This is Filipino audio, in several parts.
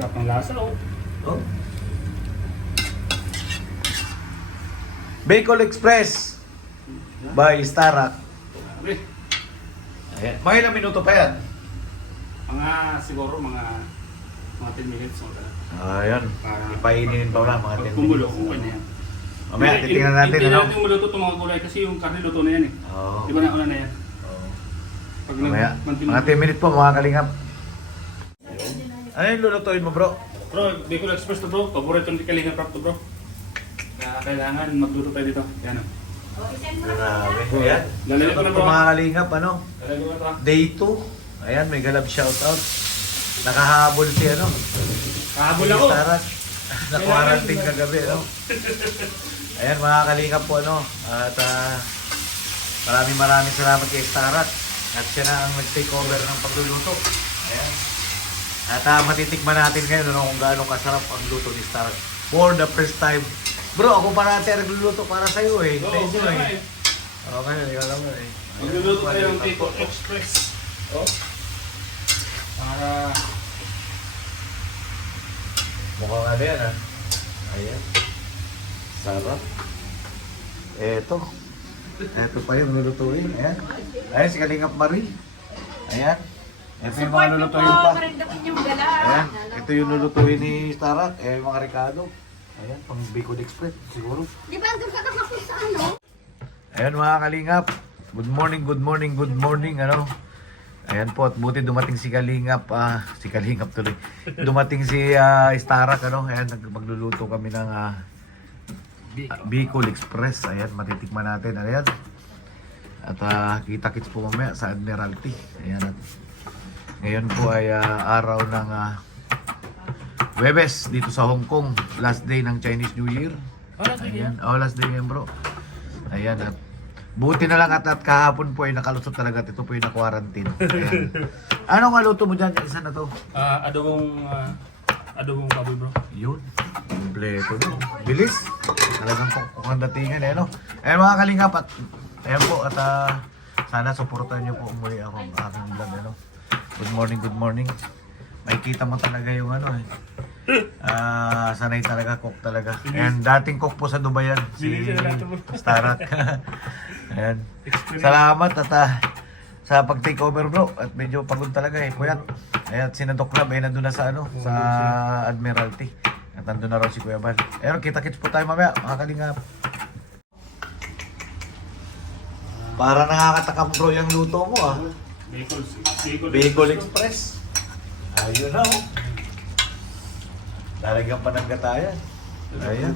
Sarap ng lasa, oh. Oh. Bicol Express by Starak. Sabi, Ayan. Mga ilang minuto pa yan? siguro mga 10 minutes. O Ayan. Ipaininin pa wala mga 10 Kumulo, minutes. kung yan. Mamaya, titingnan natin Hindi ano. natin maluto itong mga gulay kasi yung karne luto na yan eh. Oo. Di ba nauna na yan? Pag Mamaya, mga 10 minutes po mga kalingap. Ano yung lulutuin mo bro? Bro, Bicol Express to bro. Paborito ni Kalinga Prop to bro. Kaya kailangan magluto tayo dito. Yan o. Grabe. Ayan. Lalagyan ko na bro. Mga kalingap, ano? Lalagyan ko na ito. Day 2. Ayan, may galab shoutout. Nakahabol si ano? Kahabol ako. Starak. Na-quarantine kagabi, ano? Ayan, mga kalingap po, ano? At maraming salamat kay Starak. At siya na ang nag-take over ng pagluluto. Ayan. At matitikman natin ngayon ano, kung gaano kasarap ang luto ni Starak. For the first time. Bro, ako parati ang nagluluto para sa'yo eh. Oo, Thank you kaya eh. Okay, ikaw lang eh. Magluluto tayo ng Bicol Express. Oh. Para Mukhang ano yan ah. Ayan. Sarap. Eto. Eto pa yung lulutuin. Ayan. Ayan si Kalingap Marie. Ayan. Ito yung mga lulutuin pa. Ayan. Ito yung lulutuin ni Starak. Eh, yung mga Ricardo. Ayan, pang Bicol Express siguro. Di ba doon ka nakapun sa ano? Ayan mga Kalingap. Good morning. Ano? Ayan po, at buti dumating si Kalingap, si Kalingap tuloy. Dumating si Starak, ano? Ayan, magluluto kami ng Bicol Express. Ayan, matitikman natin. Ayan. At kita-kits po mamaya sa Admiralty. Ayan. At ngayon po ay araw ng Huwebes dito sa Hong Kong. Last day ng Chinese New Year. Ayan. Oh, last day yan bro. Ayan. At buti na lang at kahapon po ay nakalusot talaga at ito po yung na-quarantine. Ayan. Anong aluto mo dyan? Isa na to. adobong baboy bro. Yun. Kompleto no. Bilis. Talagang kung datingan eh no. Ayan mga kalingap at ayan po at sana suportahan nyo po muli ako ang aking vlog ano. Good morning. Makikita mo talaga yung ano eh. Sanay talaga, cook talaga. And dating cook po sa Dubai yan, si Starak. Ayan. Salamat at sa pag-take over bro. At medyo pagod talaga eh, puyat. Ayan, si Nadok Club eh, nandun na sa ano, sa Admiralty. At nandun na raw si Kuya Bal. Ayan, kita-kits po tayo mamaya, mga kalingap. Para nakakatakam bro yung luto mo ah. Bicol Express. Ayun na oh. Lalagyan pa ng gatayan. Ayan.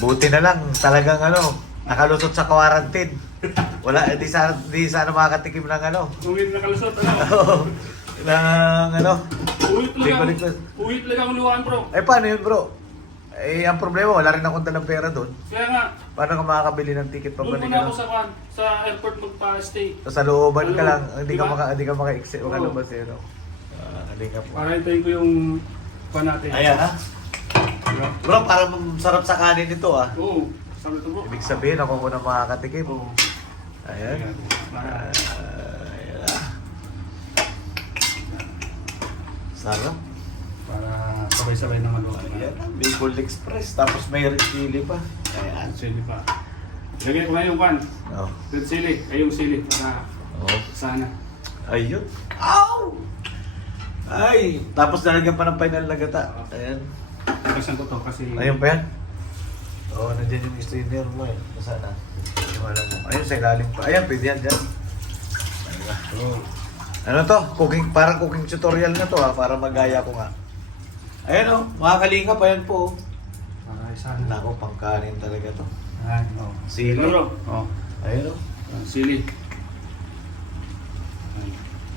Buti na lang, talagang ano, nakalusot sa quarantine. Wala, di sana makakatikim ng ano. Uwit na kalusot, ano? ng ano. Uwit talaga ang luhaan bro. Eh paano yun bro? Eh ang problema, wala rin akong dalang pera doon. Kaya nga, Paano ka makakabili ng ticket doon pabalik muna ako ka? sa airport magpa-stay. Sa looban ka lang, hindi Diba? ka maka-exit, Oo. makalabas eh, no? Hindi ka po. Para hintayin ko yung pan natin. Ayan ha? Diba? Bro, parang sarap sa kanin ito ah. Oo, sabi ito bro. Ibig sabihin, ako muna makakatikim. Oo. Ayan. Para- Ayan ah. Sarap. Para sabay-sabay naman ako. Ayan, Bicol Express. Tapos may red chili pa. Ayan. Sili pa. Lagyan ko na yung pan. Oh. Red sili. Ay yung sili. Para Oh. sana. Ayun. Ow! Ay! Tapos nalagyan pa ng final na gata. Ayan. Tagasan ko to kasi... Ayun pa yan? Oo, nandiyan yung strainer mo eh. Nasaan na? Yung alam mo. Ayun, sa ilalim pa. Ayan, pwede yan dyan. Oo. Ano to? Parang cooking tutorial na to ha, para magaya ko nga. Ayan o, mga kalingap, ayan po. Para sana. Nako, pangkanin talaga to. Ayan. Oo. Sili. Ito, bro. Oo. Ayan o. Sili.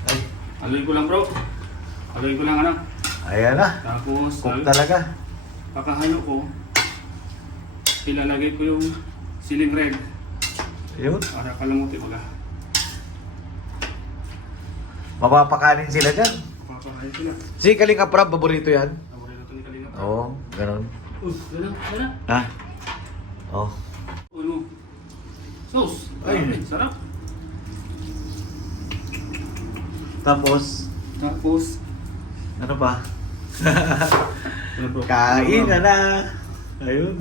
Ay, Haluin ko lang bro. Haluin ko lang anak. ayan na. Tapos Cook talaga. kakahalo ko. Ilalagay ko yung siling red. Ayun. Para kalamuti baga. Mapapakanin sila dyan. Papakain sila. Si Kalingap Rab, paborito yan. Paborito ito ni Kalinga. Oo, ganun. Gana. Ha? Oh. Ano? Sauce. Ay. Ay, sarap. Tapos, Tapos, Ano ba? Ano bro? Kain na. Ayun.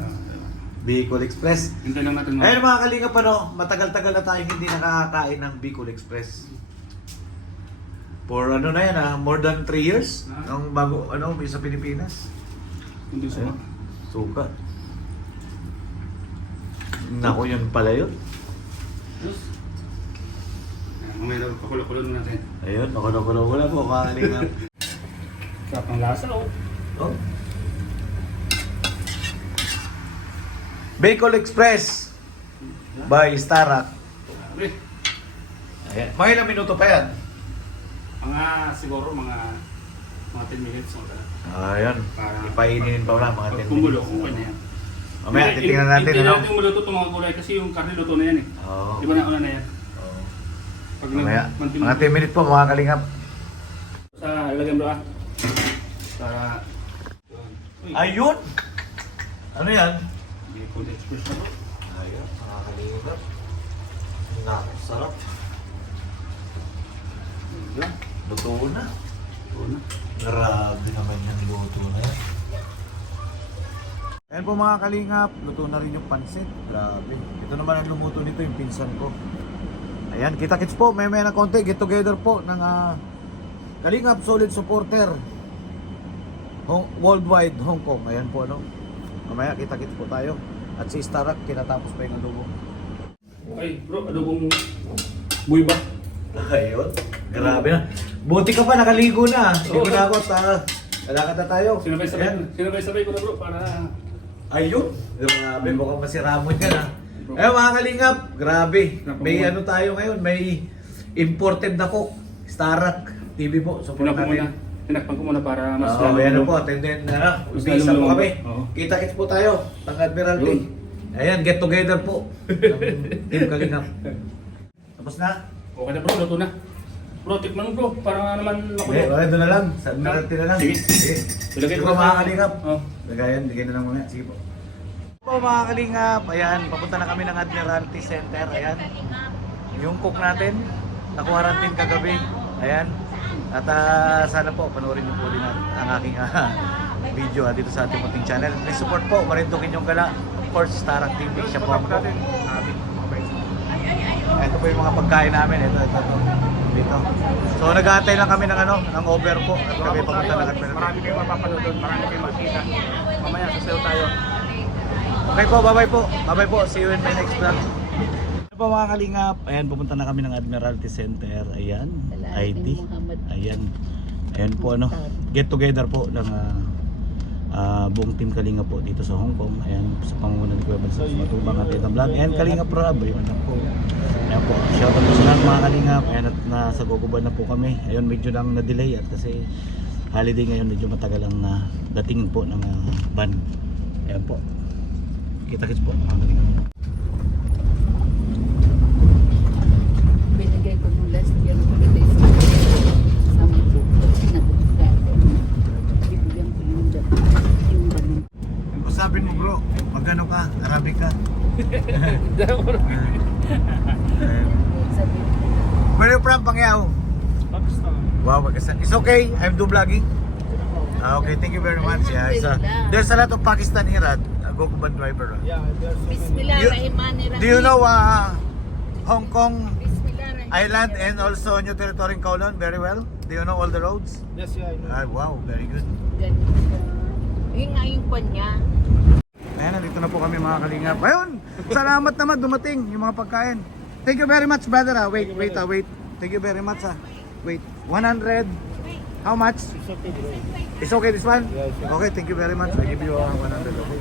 Bicol Express. Hintay lang natin Ayun mga kalingap, matagal-tagal na tayong hindi nakakain ng Bicol Express. For ano na yan more than 3 years. Ang bago, sa Pilipinas. Hindi Ayun. suka. Suka. Naku, yun pala yun. Yes. Mamaya daw, pakulo-kulo natin. Ayun, nakulo-kulo na po mga kalingap. Sarap ng lasa oh. Oh. Bicol Express by Starak. Sabi, Ayan. Mga ilang minuto pa yan? siguro mga 10 minutes o talaga. Ayan. Ipaininin pa wala mga 10 Kumulo, minutes. okay na yan. Mamaya, titingnan natin, Hindi ano? natin muluto itong mga gulay kasi yung karne luto na yan eh. Oo. Di ba nauna na yan? Oo. Pag Mamaya, nag- mga 10 minutes po mga kalingap. Sa ilagyan bro ah. Para... Uy, Ayun! Ano yan? Bicol Express na bro. Ayun, mga kalingap. Naku, sarap. Yan. Luto na. Luto na. Grabe naman yung luto na yan. Ayan po mga kalingap, luto na rin yung pansit. Grabe. Ito naman ang lumuto nito, yung pinsan ko. Ayan, kita-kits po, may na konti, get together po ng Kalingap Solid Supporter Worldwide Hong Kong. Ayan po mamaya kita-kits po tayo. At si Starak, kinatapos pa yung adobo. Ay bro, adobong buy ba? Ayun, grabe na. Buti ka pa, nakaligo na. Ligo na ako at lalakad na tayo. Ayan. Sinabay-sabay ko na bro para... Ayun, grabe, mukhang masiramon ka na. Ayun mga kalingap, grabe. May ano tayo ngayon, may imported na Coke. Starak TV po, support natin. Tinakpan ko muna para mas Oo, ayan po, tenden na. Umpisa po kami. Oo. Kita-kits po tayo, ng Admiralty. Ayan, get together po. Ng Team Kalingap. Tapos na? Okay na bro, luto na. Bro, tikman mo bro, para naman ako. Okay, okay, doon na lang. Sa Admiralty na lang. Sige. Sige. Ilagay Sige ko po na mga sa- Kalingap. Oo. Lagayan, bigay na lang mamaya. Sige po. Po mga Kalingap, ayan, papunta na kami ng Admiralty Center. Ayan, yung cook natin, na-quarantine kagabi. Ayan, at sana po panoorin niyo po din ang aking video dito sa ating munting channel. Please support po, Marindukin yung gala. Of course, Starak TV, siya po ang cook. Ito po yung mga pagkain namin. Ito. Dito. So nag-aantay lang kami ng ng over po at kami papunta ng Admiralty. Marami kayong mapapanood doon, marami kayong makita. Mamaya sasayaw tayo. Okay po, bye-bye po. Bye-bye po. See you in my next vlog. Ano po mga kalingap? Ayan, pupunta na kami ng Admiralty Center. Ayan, ID. Ayan. Ayan po get together po ng buong team Kalingap po dito sa Hong Kong. Ayan, sa pangunan ni Kuya Bansa sa Matubang at Itang Vlog. Ayan, Kalingap Rob. Ayun na po. Ayan po. Shoutout po sa lahat mga Kalingap. Ayan, at nasa Gogoban na po kami. Ayun, medyo nang na-delay at kasi holiday ngayon, medyo matagal ang dating po ng van. Ayan po. Kita-kits po mga Kalingap. Binigay ko nung last year ng holiday sa sama ko. Pinagkakita ko. Bibigyan ko yung ganun. Sabi mo bro, magano ka? Arabic ka? Sabi ko, Where you from, Pangyaw? Pakistan. Wow, Pakistan. It's okay, I'm do vlogging. Okay, thank you very much. Yeah, there's a lot of Pakistan here at Gokuban driver. Yeah, Bismillahirrahmanirrahim. Do you know Hong Kong Bismillahirrahmanirrahim. Island and also New Territory in Kowloon very well? Do you know all the roads? Yes, yeah, I know. Wow, very good. Ganito. Yun nga yung pan niya. Ayan, nandito na po kami mga Kalingap. Ayun, salamat naman dumating yung mga pagkain. Thank you very much brother. Wait. Thank you very much Wait, 100. How much? It's okay, bro. It's okay this one? Yeah, it's okay. Okay, thank you very much. I give you 100. Okay.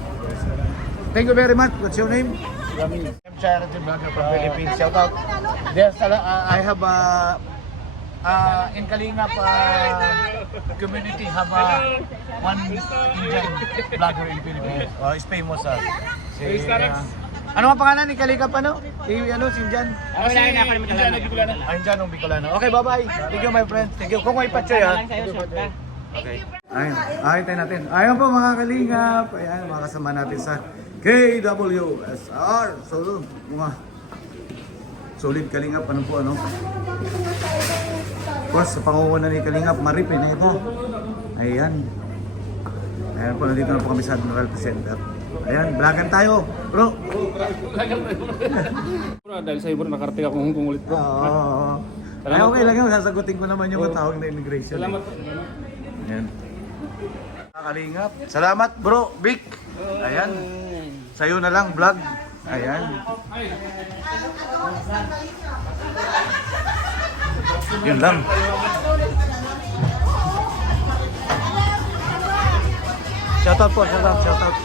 Thank you very much. What's your name? Rami. I'm charity vlogger from Philippines. Shout out. There's I have in Kalingap community have one Indian vlogger in Philippines. It's famous si ano ang pangalan ni Kalingap Si Indian. Si Indiana Bicolana. Indian Bicolano. Okay, bye-bye. Thank you my friend. Thank you. Kung may patchoy Okay. Ay, tayo natin. Ayan po mga Kalingap. Ayan, mga kasama natin sa KWSR. So, mga solid Kalingap. Ano po, Of course, sa pangunguna ni Kalingap, Maripin na ito. Ayan. Ayan po, nandito na po kami sa Admiralty Center. Ayan, vlogan tayo, bro. Bro, dahil sa bro, nakarating ako Hong Kong ulit bro. Oo. Ay, okay lang yun, sasagutin ko naman yung tawag na immigration. Salamat. Ayan. Kalingap. Salamat bro, Vic. Ayan. Sa'yo na lang vlog. Ayan. Yun lang. Shoutout po, shoutout.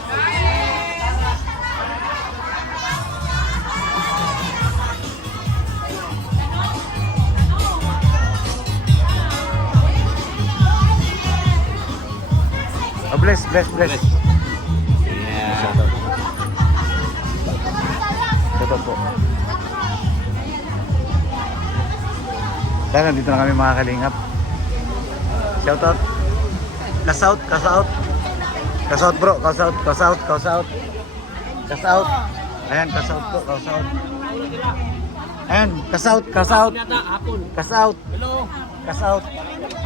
Oh, bless. Shoutout. Shoutout po. Dahil nandito na kami mga kalingap. Shoutout. Kasout. Kasout bro, kasout. Ayan, kasout po, kasout. Ayan, kasout. Kasout.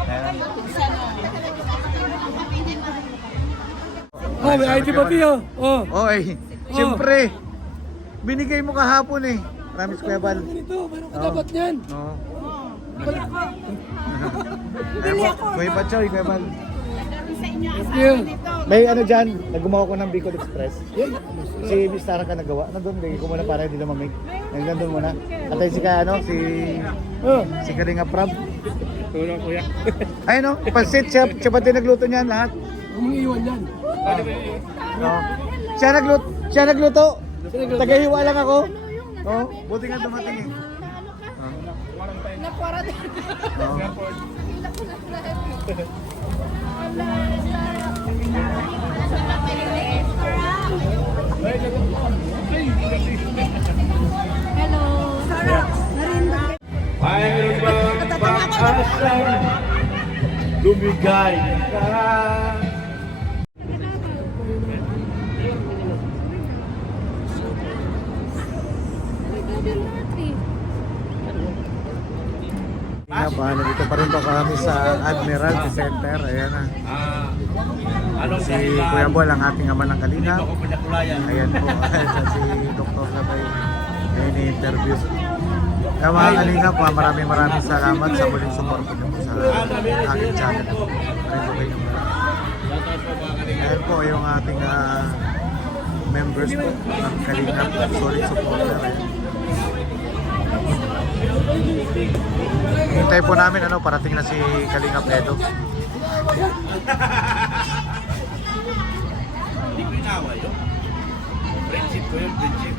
Ayan. Oh, may ID pati oh. Oh. Oy, siyempre. Binigay mo kahapon eh. Promise Kuya Bal. Ito, meron ka dapat yan. Oo. Ayan po, Kuya Pachoy, Kuya Bal. Thank you. May ano dyan, naggumawa ko ng Bicol Express. Si Miss Tara ka nagawa. Nandun, bigay ko muna para hindi na mamig. Nandun muna. At ayun si kaya ano, si Kalinga Prab. Tulong kuya. Ayun no, pansit, siya pati nagluto niyan lahat. Huwag mong iwan yan. No. Siya nagluto. Tagahiwa lang ako. Oh, buti nga dumating eh. Hello. Sarap. Mayroon bang pag-asa lumigay ka? Nga pa, nandito pa rin po kami sa Admiralty Center. Ayan na. Si Kuya Bol, ang ating ama ng Kalinga. Ayan po, si Dr. Labay. Ayan i-interview. Kaya mga Kalinga po, maraming salamat sa muling support niyo po sa aking channel. Ayan po yung ating members po ng Kalinga. Solid supporter. Hintay po namin parating na si Kalinga Pedro. Hindi ko inaway yun. Friendship ko yun, friendship.